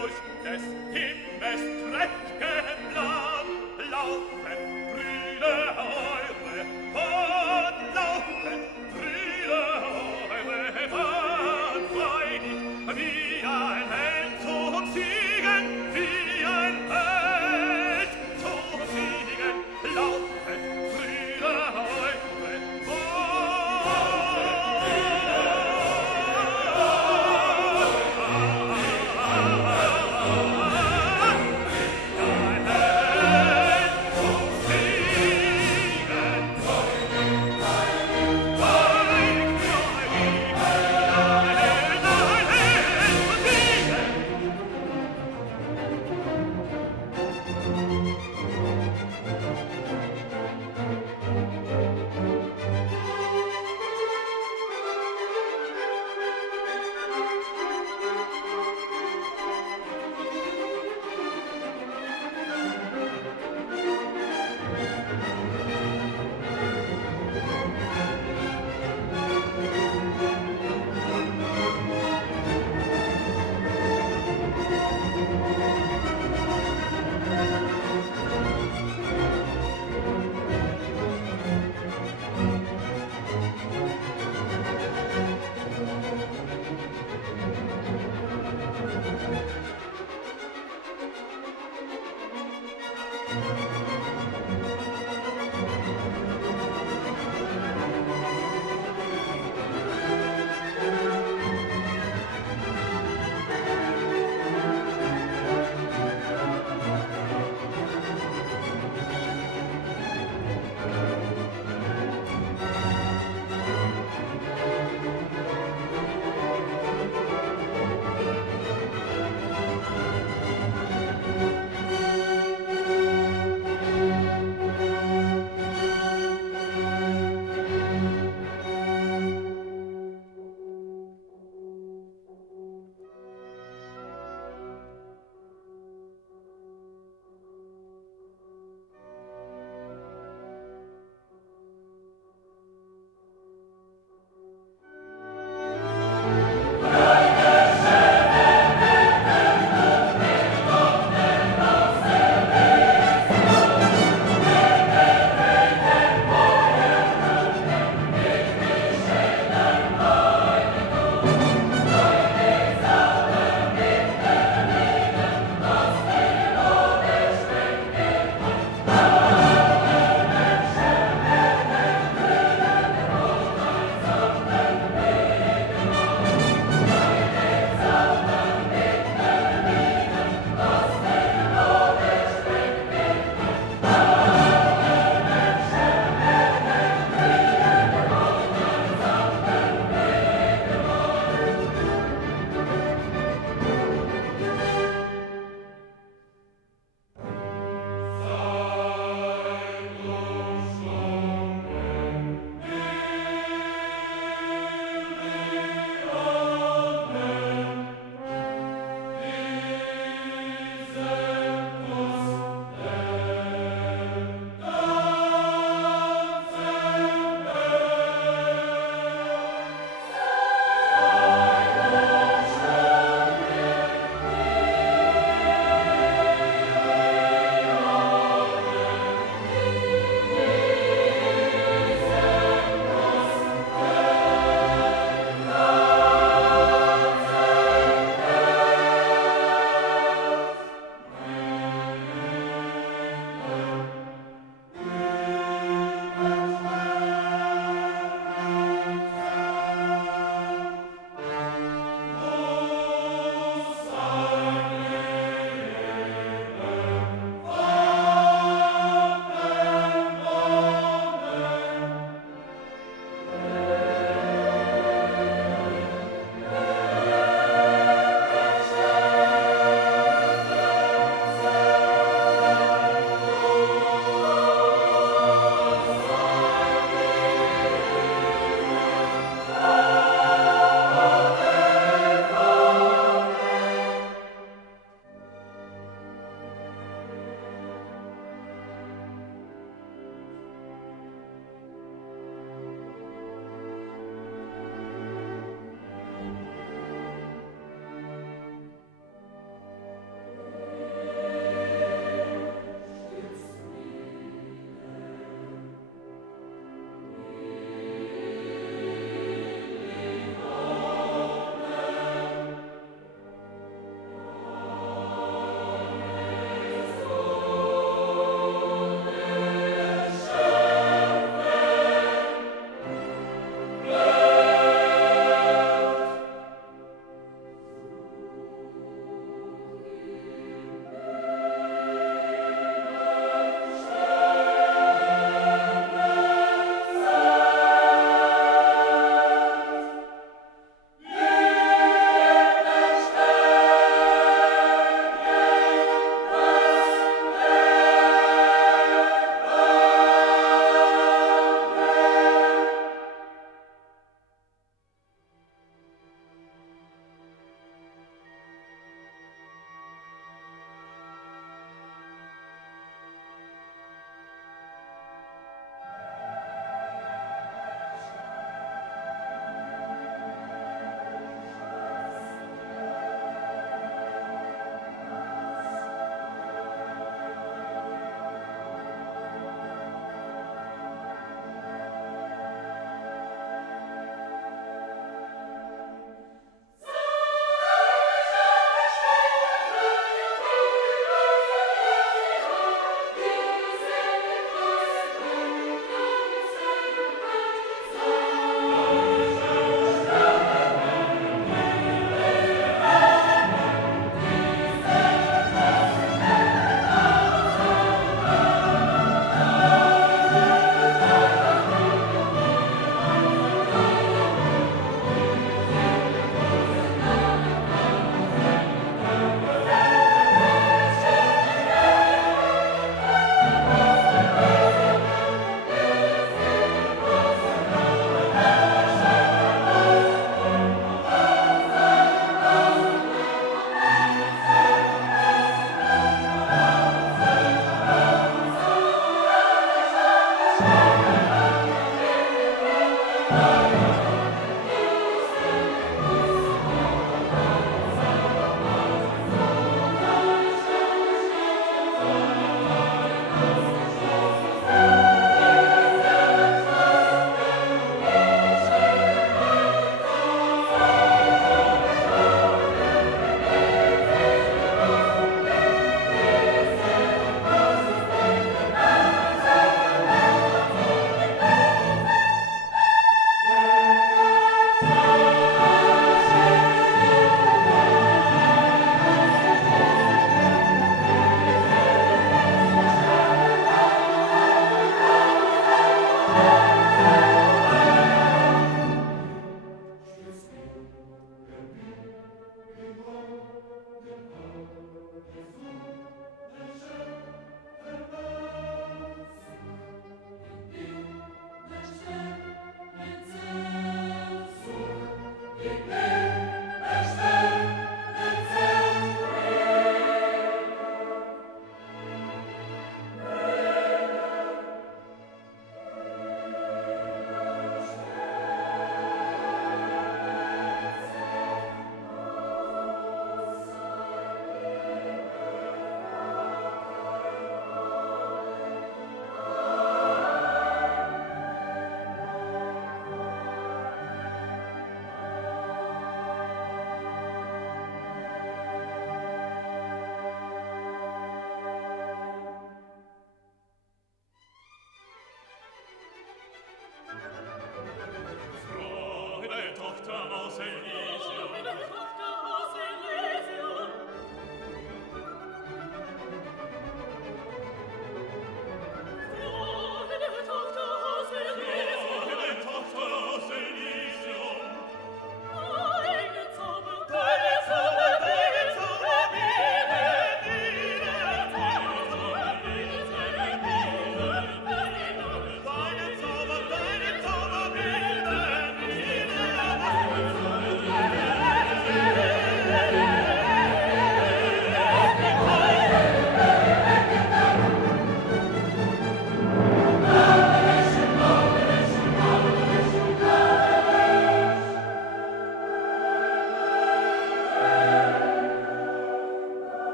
durch des Himmels prächtigen Land laufen Brüder eure Bahn, laufen Brüder eure Bahn, freudig wie ein Held zum Siegen, wie ein Held zum Siegen, laufen Brüder eure Bahn.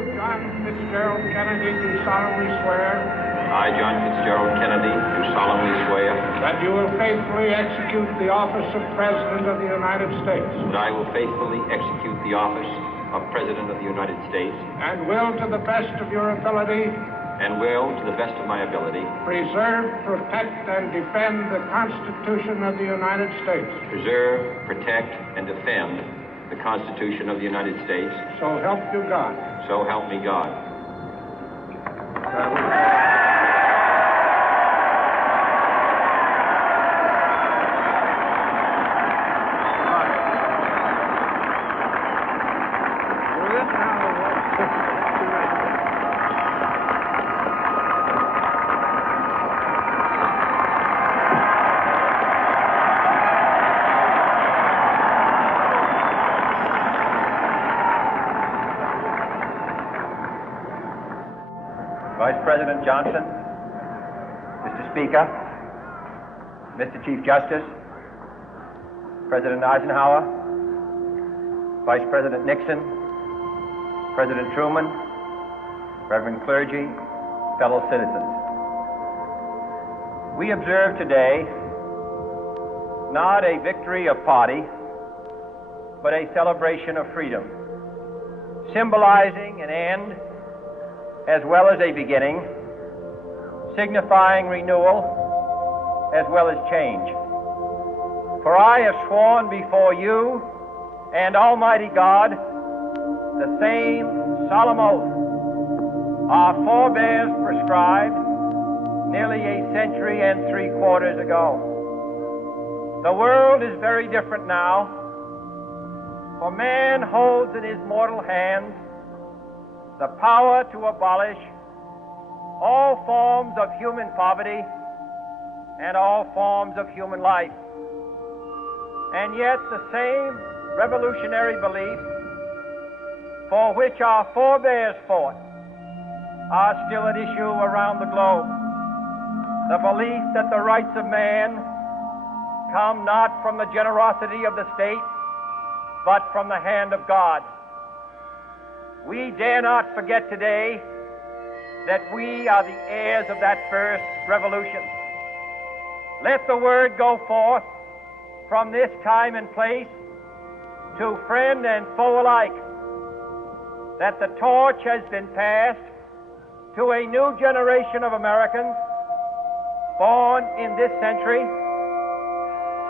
John Fitzgerald Kennedy, do solemnly swear. I, John Fitzgerald Kennedy, do solemnly swear. That you will faithfully execute the office of President of the United States. That I will faithfully execute the office of President of the United States. And will, to the best of your ability, and will, to the best of my ability, preserve, protect, and defend the Constitution of the United States. Preserve, protect, and defend the Constitution of the United States. So help you God. So help me God. Vice President Johnson, Mr. Speaker, Mr. Chief Justice, President Eisenhower, Vice President Nixon, President Truman, Reverend clergy, fellow citizens. We observe today not a victory of party, but a celebration of freedom, symbolizing an end as well as a beginning, signifying renewal as well as change. For I have sworn before you and Almighty God the same solemn oath our forebears prescribed nearly a century and 3/4 ago. The world is very different now, for man holds in his mortal hands the power to abolish all forms of human poverty and all forms of human life. And yet the same revolutionary beliefs for which our forebears fought are still at issue around the globe. The belief that the rights of man come not from the generosity of the state, but from the hand of God. We dare not forget today that we are the heirs of that first revolution. Let the word go forth from this time and place to friend and foe alike that the torch has been passed to a new generation of Americans born in this century,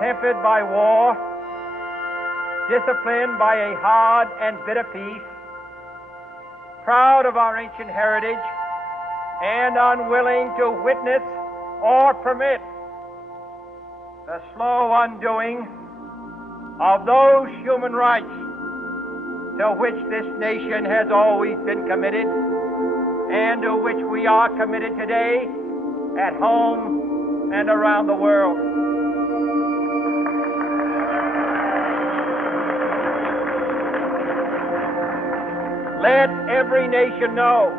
tempered by war, disciplined by a hard and bitter peace, proud of our ancient heritage, and unwilling to witness or permit the slow undoing of those human rights to which this nation has always been committed and to which we are committed today at home and around the world. Let every nation know,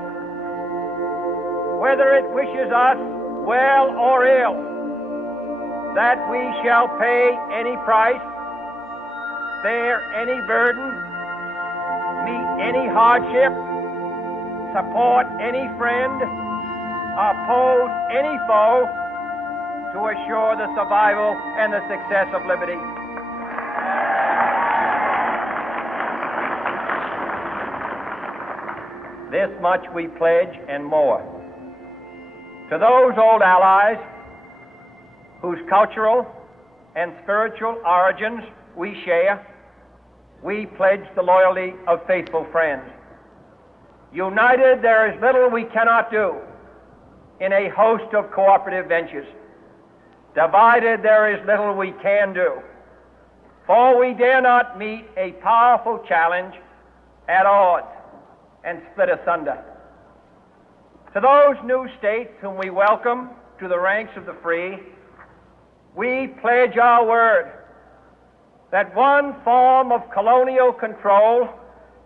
whether it wishes us well or ill, that we shall pay any price, bear any burden, meet any hardship, support any friend, oppose any foe to assure the survival and the success of liberty. This much we pledge and more. To those old allies whose cultural and spiritual origins we share, we pledge the loyalty of faithful friends. United, there is little we cannot do in a host of cooperative ventures. Divided, there is little we can do, for we dare not meet a powerful challenge at odds and split asunder. To those new states whom we welcome to the ranks of the free, we pledge our word that one form of colonial control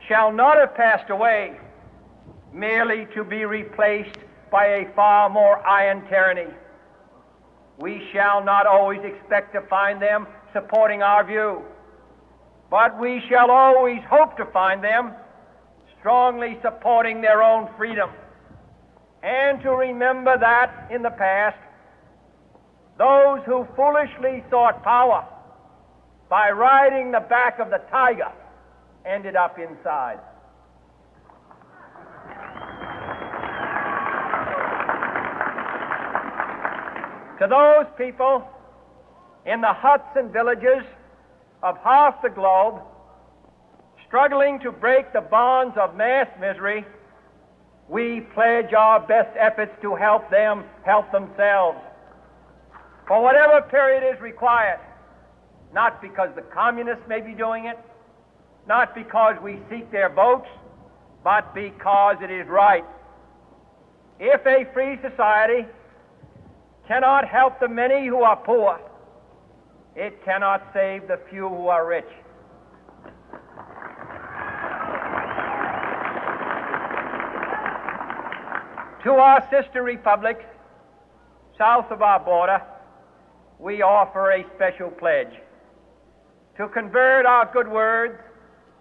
shall not have passed away, merely to be replaced by a far more iron tyranny. We shall not always expect to find them supporting our view, but we shall always hope to find them strongly supporting their own freedom, and to remember that in the past, those who foolishly sought power by riding the back of the tiger ended up inside. To those people in the huts and villages of half the globe struggling to break the bonds of mass misery, we pledge our best efforts to help them help themselves for whatever period is required, not because the communists may be doing it, not because we seek their votes, but because it is right. If a free society cannot help the many who are poor, it cannot save the few who are rich. To our sister republics south of our border, we offer a special pledge to convert our good words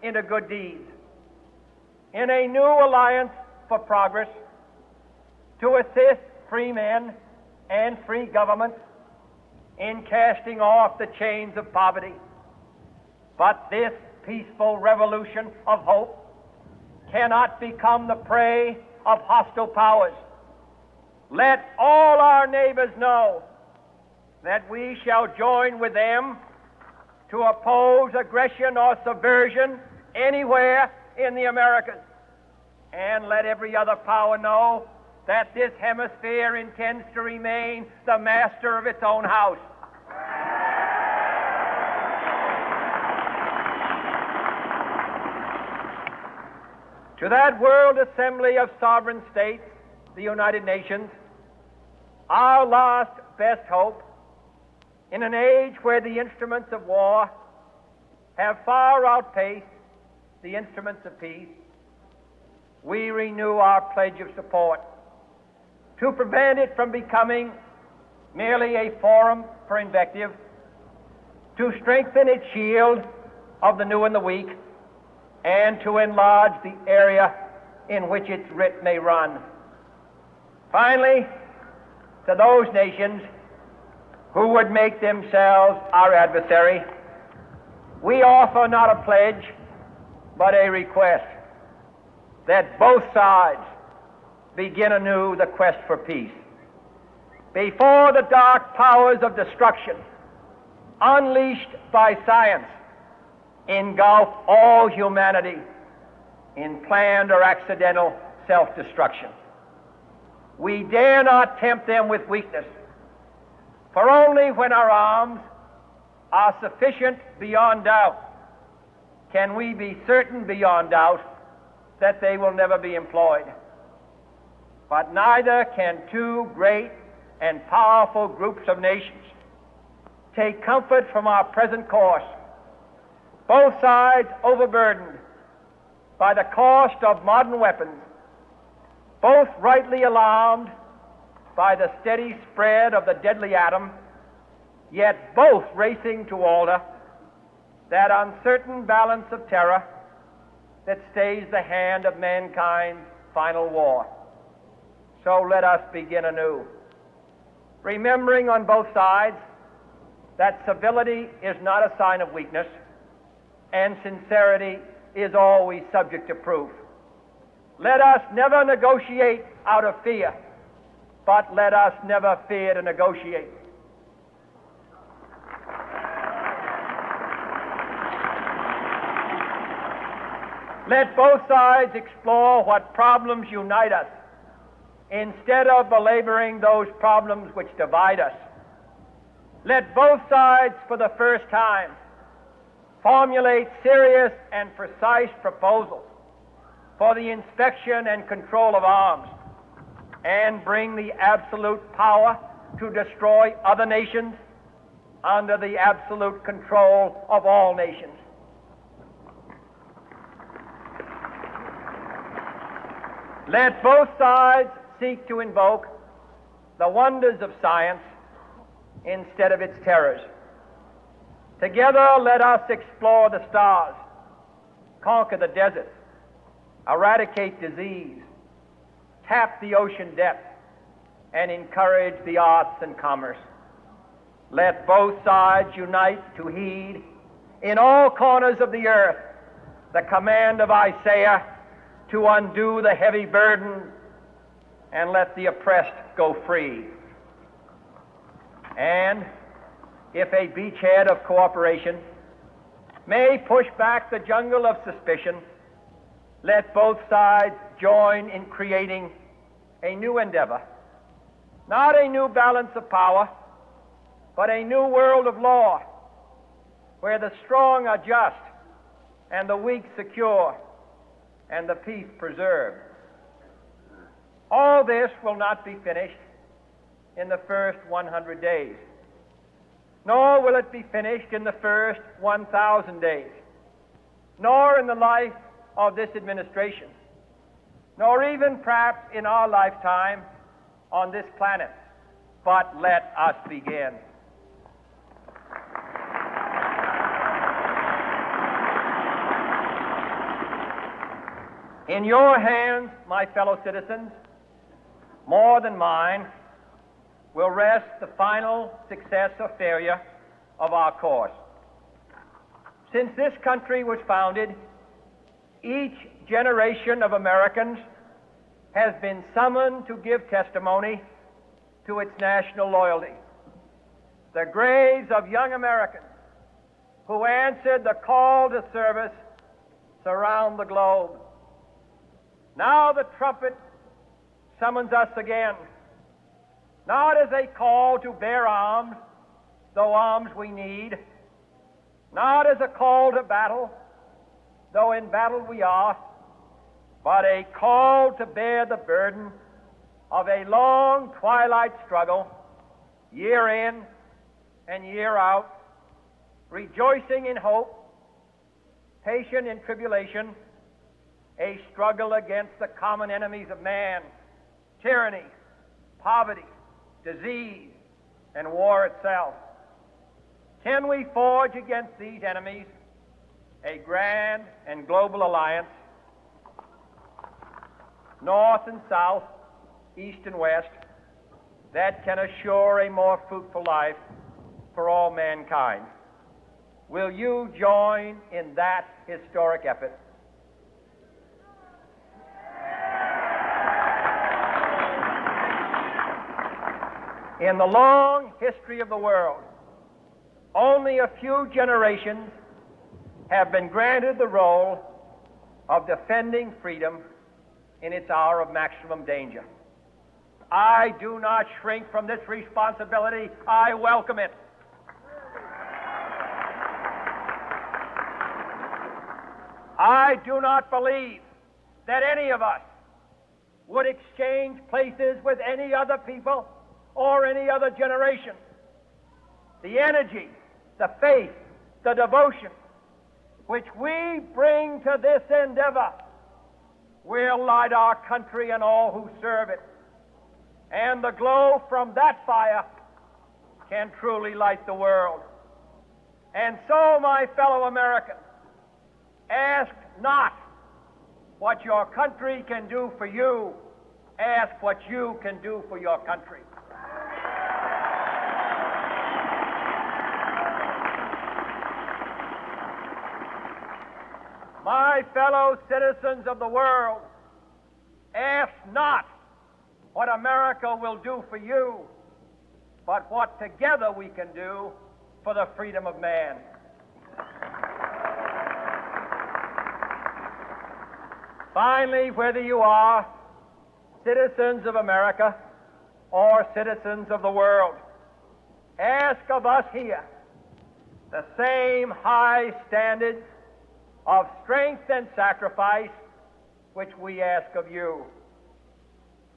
into good deeds, in a new alliance for progress, to assist free men and free governments in casting off the chains of poverty. But this peaceful revolution of hope cannot become the prey of hostile powers. Let all our neighbors know that we shall join with them to oppose aggression or subversion anywhere in the Americas. And let every other power know that this hemisphere intends to remain the master of its own house. To that World Assembly of Sovereign States, the United Nations, our last best hope, in an age where the instruments of war have far outpaced the instruments of peace, we renew our pledge of support to prevent it from becoming merely a forum for invective, to strengthen its shield of the new and the weak, and to enlarge the area in which its writ may run. Finally, to those nations who would make themselves our adversary, we offer not a pledge, but a request that both sides begin anew the quest for peace. Before the dark powers of destruction, unleashed by science, engulf all humanity in planned or accidental self-destruction, we dare not tempt them with weakness, for only when our arms are sufficient beyond doubt can we be certain beyond doubt that they will never be employed. But neither can two great and powerful groups of nations take comfort from our present course, both sides overburdened by the cost of modern weapons, both rightly alarmed by the steady spread of the deadly atom, yet both racing to alter that uncertain balance of terror that stays the hand of mankind's final war. So let us begin anew, remembering on both sides that civility is not a sign of weakness, and sincerity is always subject to proof. Let us never negotiate out of fear, but let us never fear to negotiate. Let both sides explore what problems unite us, instead of belaboring those problems which divide us. Let both sides, for the first time, formulate serious and precise proposals for the inspection and control of arms, and bring the absolute power to destroy other nations under the absolute control of all nations. Let both sides seek to invoke the wonders of science instead of its terrors. Together, let us explore the stars, conquer the deserts, eradicate disease, tap the ocean depth, and encourage the arts and commerce. Let both sides unite to heed in all corners of the earth the command of Isaiah to undo the heavy burden and let the oppressed go free. And if a beachhead of cooperation may push back the jungle of suspicion, let both sides join in creating a new endeavor, not a new balance of power, but a new world of law, where the strong are just and the weak secure and the peace preserved. All this will not be finished in the first 100 days, nor will it be finished in the first 1,000 days, nor in the life of this administration, nor even perhaps in our lifetime on this planet. But let us begin. In your hands, my fellow citizens, more than mine, will rest the final success or failure of our course. Since this country was founded, each generation of Americans has been summoned to give testimony to its national loyalty. The graves of young Americans who answered the call to service surround the globe. Now the trumpet summons us again, not as a call to bear arms, though arms we need, not as a call to battle, though in battle we are, but a call to bear the burden of a long twilight struggle, year in and year out, rejoicing in hope, patient in tribulation, a struggle against the common enemies of man, tyranny, poverty, disease, and war itself. Can we forge against these enemies a grand and global alliance, north and south, east and west, that can assure a more fruitful life for all mankind? Will you join in that historic effort? In the long history of the world, only a few generations have been granted the role of defending freedom in its hour of maximum danger. I do not shrink from this responsibility. I welcome it. I do not believe that any of us would exchange places with any other people or any other generation. The energy, the faith, the devotion which we bring to this endeavor will light our country and all who serve it. And the glow from that fire can truly light the world. And so, my fellow Americans, ask not what your country can do for you, ask what you can do for your country. My fellow citizens of the world, ask not what America will do for you, but what together we can do for the freedom of man. Finally, whether you are citizens of America or citizens of the world, ask of us here the same high standards of strength and sacrifice which we ask of you.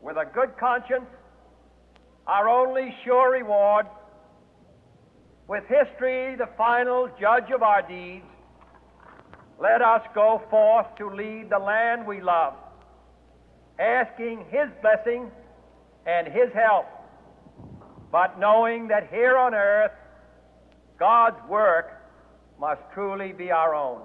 With a good conscience, our only sure reward, with history the final judge of our deeds, let us go forth to lead the land we love, asking His blessing and His help, but knowing that here on earth, God's work must truly be our own.